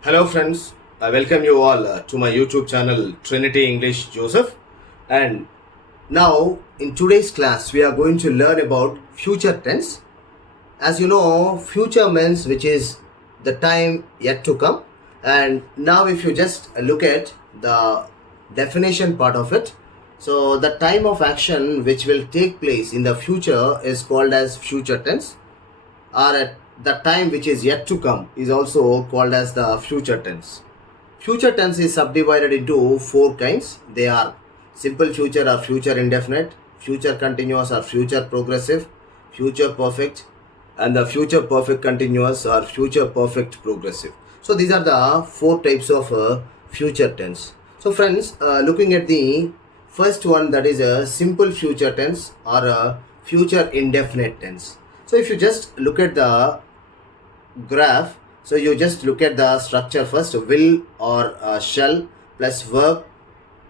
Hello, friends. I welcome you all to my YouTube channel Trinity English Joseph. And now, in today's class, we are going to learn about future tense. As you know, future means which is the time yet to come. And now, if you just look at the definition part of it, so the time of action which will take place in the future is called as future tense, or at the time which is yet to come is also called as the future tense. Future tense is subdivided into four kinds. They are simple future or future indefinite, future continuous or future progressive, future perfect, and the future perfect continuous or future perfect progressive. So these are the four types of future tense. So friends, looking at the first one, that is a simple future tense or a future indefinite tense. So if you just look at the graph, so you just look at the structure first, will or shall plus verb,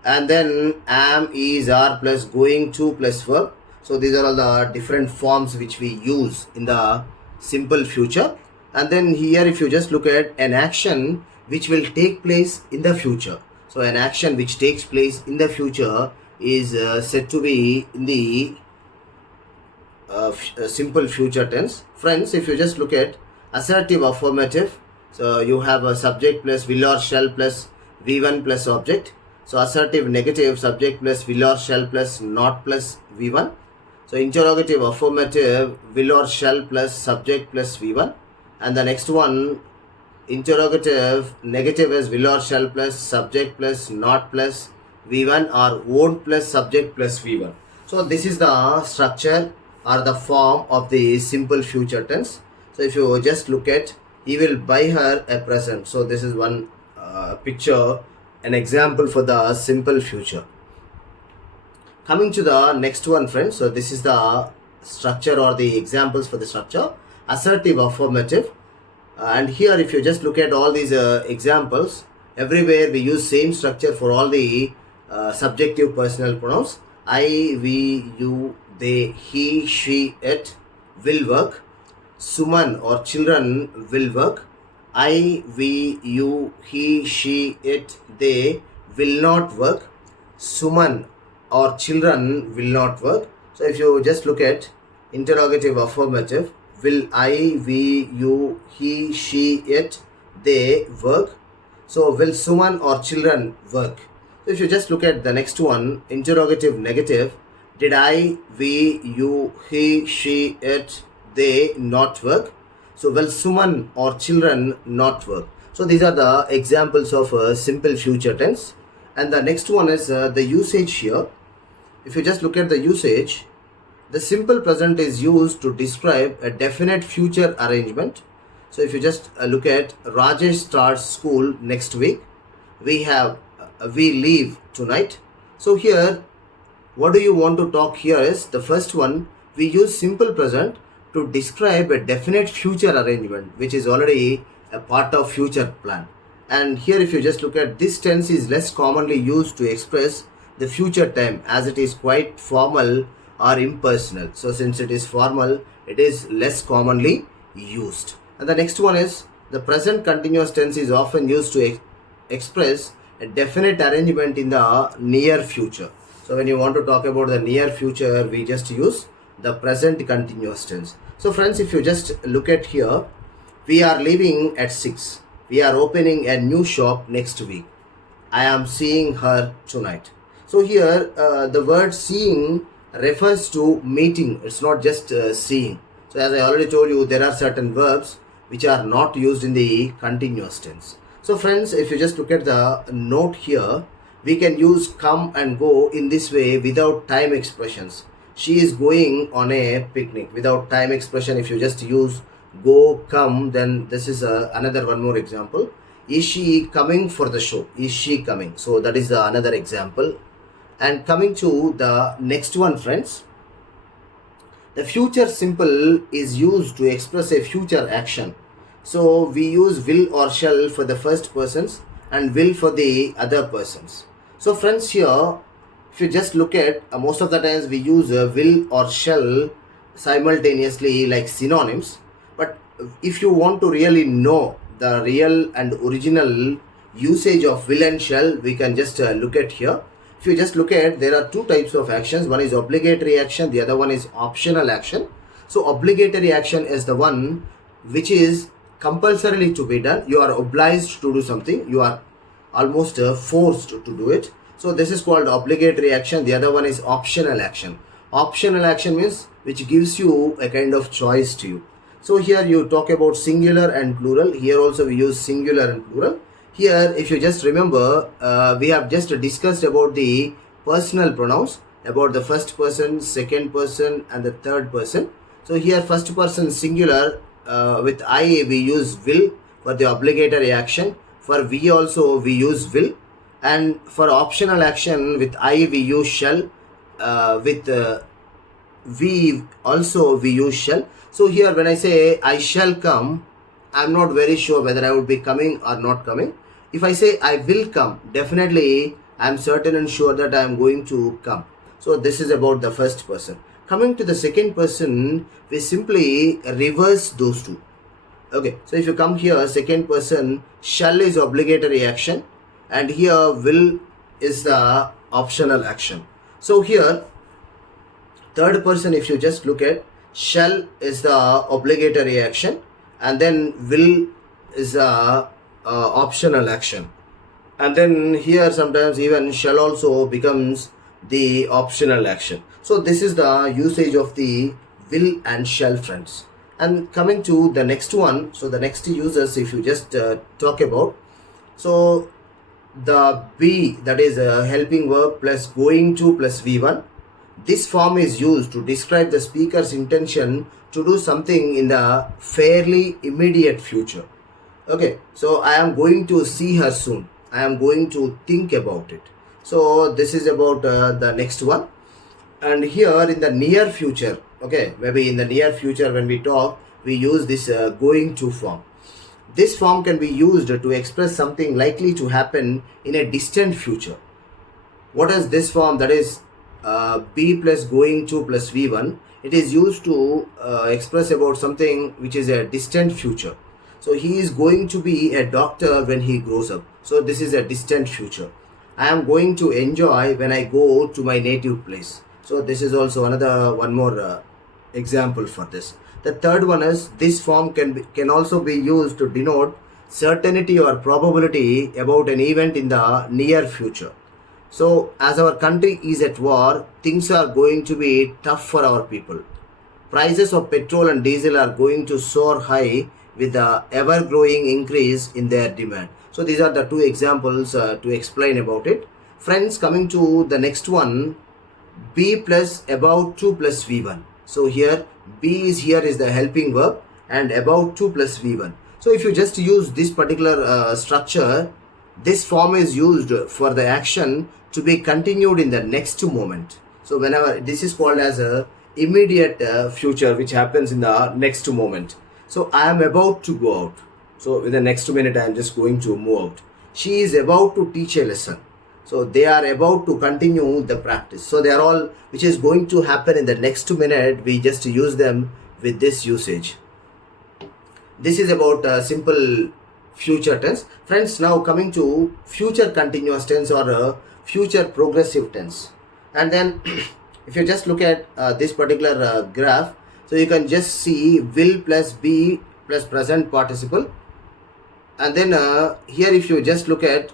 and then am, is, are plus going to plus verb. So these are all the different forms which we use in the simple future. And then here if you just look at an action which will take place in the future, so an action which takes place in the future is said to be in the simple future tense. Friends, if you just look at assertive affirmative, so you have a subject plus will or shall plus v1 plus object. So assertive negative, subject plus will or shall plus not plus v1. So interrogative affirmative, will or shall plus subject plus v1. And the next one, interrogative negative is will or shall plus subject plus not plus v1 or won't plus subject plus v1. So this is the structure or the form of the simple future tense. So if you just look at, he will buy her a present. So this is one picture, an example for the simple future. Coming to the next one, friends. So this is the structure or the examples for the structure. Assertive affirmative. And here if you just look at all these examples, everywhere we use same structure for all the subjective personal pronouns. I, we, you, they, he, she, it will work. Suman or children will work. I, we, you, he, she, it, they will not work. Suman or children will not work. So if you just look at interrogative affirmative, will I, we, you, he, she, it, they work. So will Suman or children work? So if you just look at the next one, interrogative negative, did I, we, you, he, she, it, they not work? So will Suman or children not work? So these are the examples of simple future tense. And the next one is the usage here. If you just look at the usage, the simple present is used to describe a definite future arrangement. So if you just look at Rajesh starts school next week, we leave tonight. So here, what do you want to talk here is the first one, we use simple present to describe a definite future arrangement which is already a part of future plan. And here if you just look at, this tense is less commonly used to express the future time as it is quite formal or impersonal. So since it is formal, it is less commonly used. And the next one is the present continuous tense is often used to express a definite arrangement in the near future. So when you want to talk about the near future, we just use the present continuous tense. So friends, if you just look at here, we are leaving at 6. We are opening a new shop next week. I am seeing her tonight. So here the word seeing refers to meeting. It's not just seeing. So as I already told you, there are certain verbs which are not used in the continuous tense. So friends, if you just look at the note here, we can use come and go in this way without time expressions. She is going on a picnic. Without time expression, if you just use go, come, then this is another one more example. Is she coming for the show? Is she coming? So that is another example. And coming to the next one, friends, the future simple is used to express a future action. So we use will or shall for the first persons and will for the other persons. So friends, here if you just look at most of the times we use will or shall simultaneously like synonyms. But if you want to really know the real and original usage of will and shall, we can just look at here. If you just look at, there are two types of actions. One is obligatory action, the other one is optional action. So obligatory action is the one which is compulsorily to be done. You are obliged to do something, you are almost forced to do it. So this is called obligatory action. The other one is optional action. Optional action means which gives you a kind of choice to you. So here you talk about singular and plural. Here also we use singular and plural. Here, if you just remember, we have just discussed about the personal pronouns, about the first person, second person and the third person. So here first person singular, with I we use will for the obligatory action. For we also we use will, and for optional action with I we use shall, with we also we use shall. So here when I say I shall come, I am not very sure whether I would be coming or not coming. If I say I will come, definitely I am certain and sure that I am going to come. So this is about the first person. Coming to the second person, we simply reverse those two. Okay, so if you come here, second person, shall is obligatory action and here will is the optional action. So here, third person, if you just look at, shall is the obligatory action and then will is the optional action. And then here sometimes even shall also becomes the optional action. So this is the usage of the will and shall, friends. And coming to the next one, so the next uses, if you just talk about, so the be, that is a helping verb plus going to plus v1. This form is used to describe the speaker's intention to do something in the fairly immediate future. Okay, so I am going to see her soon. I am going to think about it. So this is about the next one. And here in the near future, okay, maybe in the near future when we talk, we use this going to form. This form can be used to express something likely to happen in a distant future. What is this form? That is be plus going to plus v1. It is used to express about something which is a distant future. So he is going to be a doctor when he grows up. So this is a distant future. I am going to enjoy when I go to my native place. So this is also another one more example for this. The third one is this form can also be used to denote certainty or probability about an event in the near future. So as our country is at war, things are going to be tough for our people. Prices of petrol and diesel are going to soar high with the ever-growing increase in their demand. So these are the two examples to explain about it. Friends, coming to the next one, be plus about to plus v1. So here be is here is the helping verb and about to plus v1. So if you just use this particular structure, this form is used for the action to be continued in the next moment. So whenever this is called as a immediate future which happens in the next moment. So I am about to go out. So in the next minute I am just going to move out. She is about to teach a lesson. So they are about to continue the practice. So they are all which is going to happen in the next minute. We just use them with this usage. This is about simple future tense. Friends, now coming to future continuous tense or future progressive tense. And then if you just look at this particular graph, so you can just see will plus be plus present participle. And then here if you just look at,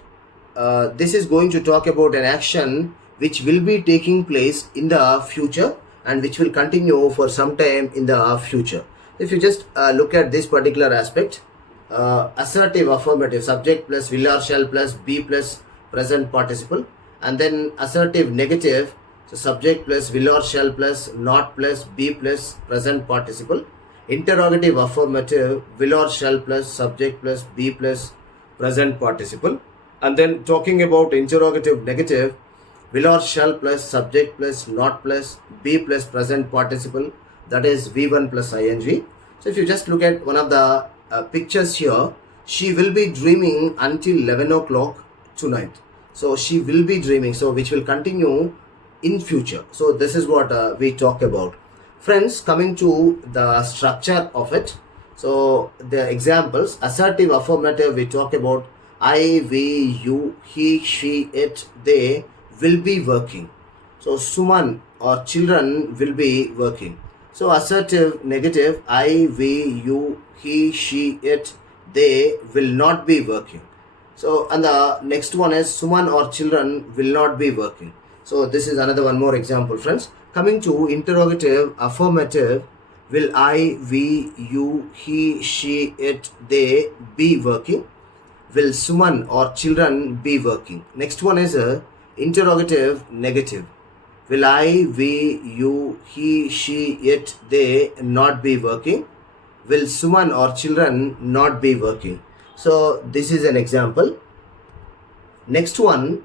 this is going to talk about an action which will be taking place in the future and which will continue for some time in the future. If you just look at this particular aspect, assertive affirmative, subject plus will or shall plus be plus present participle, and then assertive negative, so subject plus will or shall plus not plus be plus present participle. Interrogative affirmative, will or shall plus subject plus be plus present participle. And then talking about interrogative negative, will or shall plus subject plus not plus be plus present participle, that is v1 plus ing. So if you just look at one of the pictures here, she will be dreaming until 11 o'clock tonight. So she will be dreaming, so which will continue in future. So this is what we talk about. Friends, coming to the structure of it. So the examples, assertive affirmative, we talk about I, we, you, he, she, it, they will be working. So Suman or children will be working. So assertive negative, I, we, you, he, she, it, they will not be working. So and the next one is Suman or children will not be working. So this is another one more example, friends. Coming to interrogative affirmative, will I, we, you, he, she, it, they be working? Will Suman or children be working? Next one is a interrogative negative. Will I, we, you, he, she, it, they not be working? Will Suman or children not be working? So this is an example. Next one,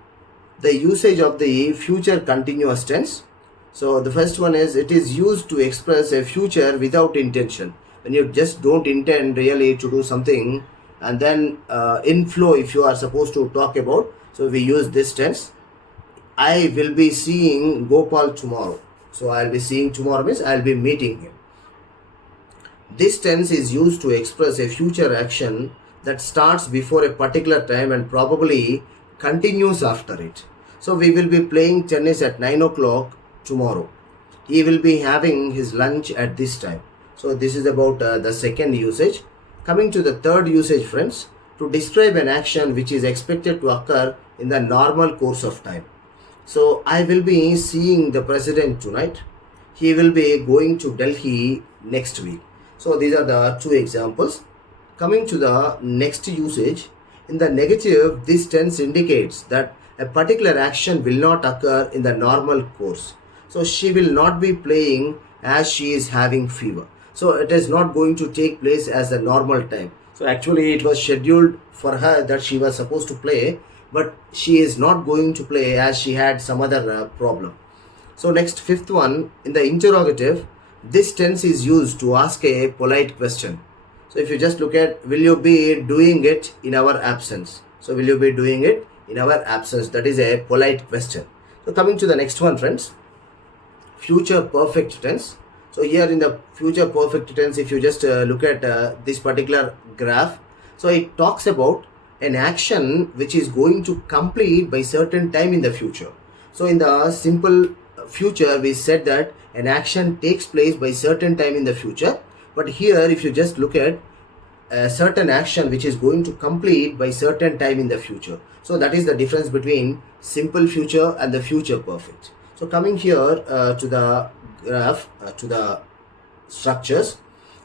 the usage of the future continuous tense. So the first one is it is used to express a future without intention. When you just don't intend really to do something, and then in flow if you are supposed to talk about, so we use this tense. I will be seeing Gopal tomorrow. So I'll be seeing tomorrow means I'll be meeting him. This tense is used to express a future action that starts before a particular time and probably continues after it. So we will be playing tennis at 9 o'clock tomorrow. He will be having his lunch at this time. So this is about the second usage. Coming to the third usage, friends, to describe an action which is expected to occur in the normal course of time. So I will be seeing the president tonight. He will be going to Delhi next week. So these are the two examples. Coming to the next usage, in the negative, this tense indicates that a particular action will not occur in the normal course. So she will not be playing as she is having fever. So it is not going to take place as a normal time. So actually it was scheduled for her that she was supposed to play, but she is not going to play as she had some other problem. So next, fifth one, in the interrogative, this tense is used to ask a polite question. So if you just look at, will you be doing it in our absence? So will you be doing it in our absence? That is a polite question. So coming to the next one, friends, future perfect tense. So here in the future perfect tense, if you just look at this particular graph, so it talks about an action which is going to complete by certain time in the future. So in the simple future, we said that an action takes place by certain time in the future. But here, if you just look at a certain action which is going to complete by certain time in the future. So that is the difference between simple future and the future perfect. So coming here to the graph, to the structures,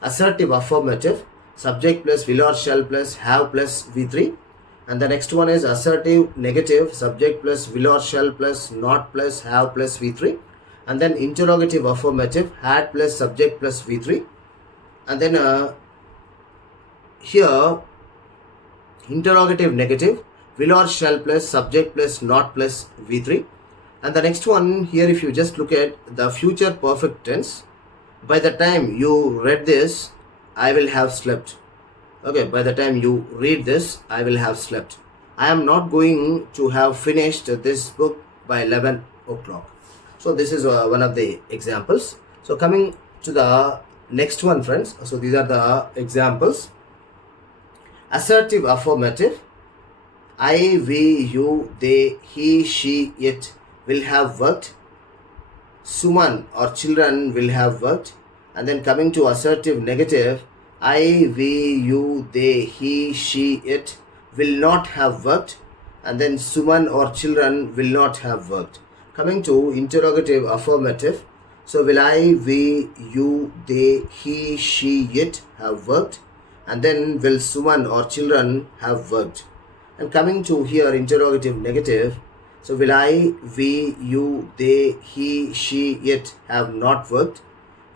assertive affirmative, subject plus will or shall plus have plus V3. And the next one is assertive negative, subject plus will or shall plus not plus have plus V3. And then interrogative affirmative, had plus subject plus V3. And then here interrogative negative, will or shall plus subject plus not plus V3. And the next one here, if you just look at the future perfect tense, by the time you read this, I will have slept. Okay, by the time you read this, I will have slept. I am not going to have finished this book by 11 o'clock. So this is one of the examples. So coming to the next one, friends. So these are the examples. Assertive affirmative, I, we, you, they, he, she, it will have worked. Suman or children will have worked. And then coming to assertive negative, I, we, you, they, he, she, it will not have worked. And then Suman or children will not have worked. Coming to interrogative affirmative, so will I, we, you, they, he, she, it have worked? And then will Suman or children have worked? And coming to here interrogative negative, so will I, we, you, they, he, she, it have not worked?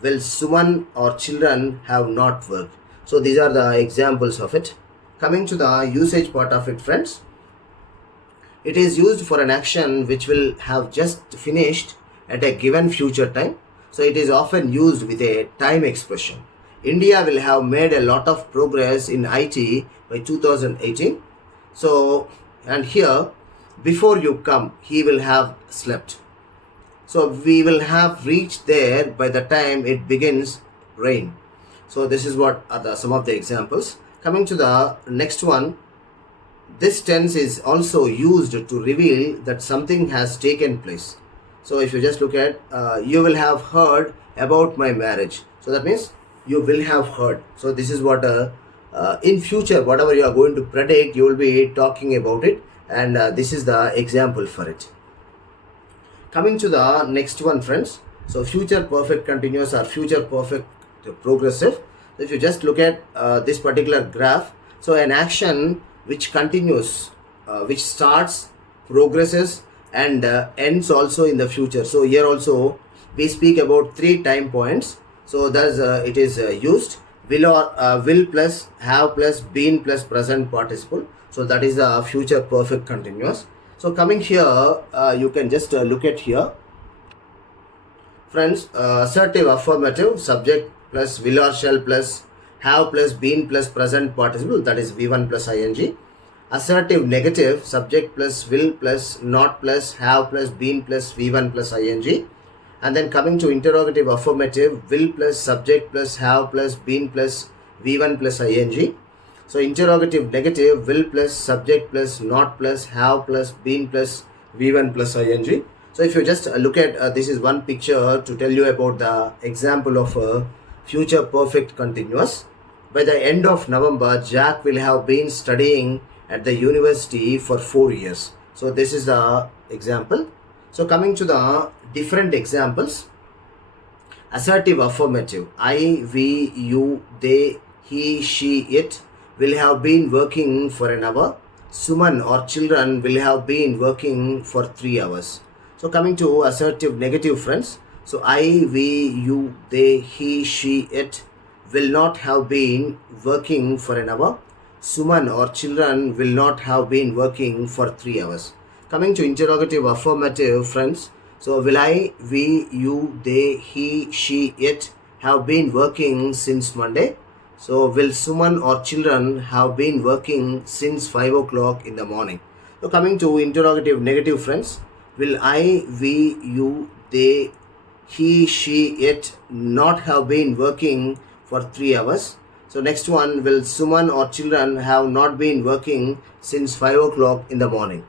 Will Suman or children have not worked? So these are the examples of it. Coming to the usage part of it, friends, it is used for an action which will have just finished at a given future time. So it is often used with a time expression. India will have made a lot of progress in IT by 2018. So, and here, before you come, he will have slept. So we will have reached there by the time it begins rain. So this is what are some of the examples. Coming to the next one, this tense is also used to reveal that something has taken place. So if you just look at, you will have heard about my marriage. So that means you will have heard. So this is what in future, whatever you are going to predict, you will be talking about it, and this is the example for it. Coming to the next one, friends. So future perfect continuous or future perfect progressive. If you just look at this particular graph, so an action which continues, which starts, progresses, and ends also in the future. So here also we speak about 3 time points. So thus it is used will or will plus have plus been plus present participle. So that is the future perfect continuous. So coming here, you can just look at here, friends. Assertive affirmative, subject plus will or shall plus have plus been plus present participle, that is V1 plus ing. Assertive negative, subject plus will plus not plus have plus been plus V1 plus ing. And then coming to interrogative affirmative, will plus subject plus have plus been plus V1 plus ing. So interrogative negative, will plus subject plus not plus have plus been plus V1 plus ing. So if you just look at this is one picture to tell you about the example of future perfect continuous. By the end of November, Jack will have been studying at the university for 4 years. So this is the example. So coming to the different examples. Assertive affirmative, I, we, you, they, he, she, it will have been working for an hour. Suman or children will have been working for 3 hours. So coming to assertive negative, friends. So I, we, you, they, he, she, it will not have been working for an hour. Suman or children will not have been working for 3 hours. Coming to interrogative affirmative, friends. So will I, we, you, they, he, she, it have been working since Monday? So will Suman or children have been working since 5 o'clock in the morning? So coming to interrogative negative, friends. Will I, we, you, they, he, she, it not have been working for 3 hours? So next one, will Suman or children have not been working since 5 o'clock in the morning?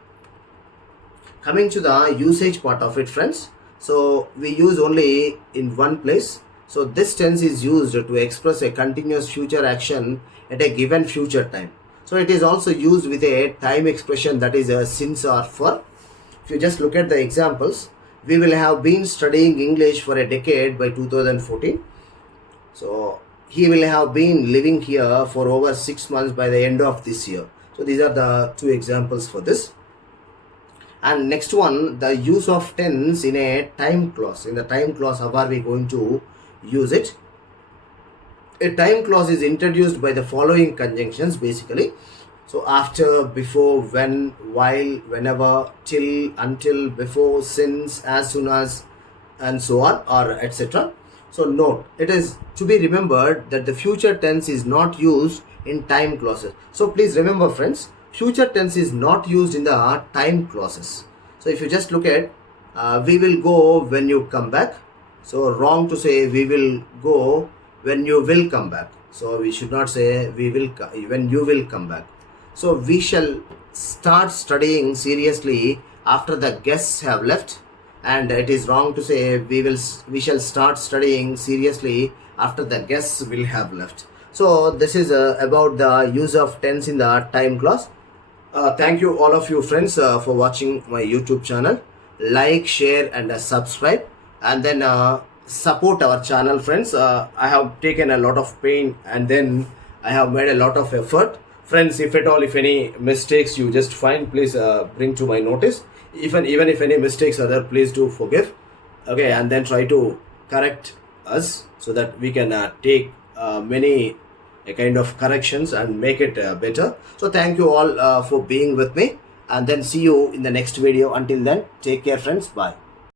Coming to the usage part of it, friends. So we use only in one place. So this tense is used to express a continuous future action at a given future time. So it is also used with a time expression, that is a since or for. If you just look at the examples, we will have been studying English for a decade by 2014. So he will have been living here for over 6 months by the end of this year. So these are the 2 examples for this. And next one, the use of tense in a time clause. In the time clause, how are we going to use it? A time clause is introduced by the following conjunctions basically. So after, before, when, while, whenever, till, until, before, since, as soon as, and so on, or etc. So note, it is to be remembered that the future tense is not used in time clauses. So please remember, friends, future tense is not used in the time clauses. So if you just look at, we will go when you come back. So wrong to say we will go when you will come back. So we should not say we will when you will come back. So we shall start studying seriously after the guests have left, and it is wrong to say we shall start studying seriously after the guests will have left. So this is about the use of tense in the time clause. Thank you all of you friends for watching my YouTube channel. Like, share and subscribe, and then support our channel, friends. I have taken a lot of pain and then I have made a lot of effort. Friends, if at all, if any mistakes you just find, please bring to my notice. Even if any mistakes are there, please do forgive. Okay, and then try to correct us so that we can take many kind of corrections and make it better. So thank you all for being with me, and then see you in the next video. Until then, take care, friends. Bye.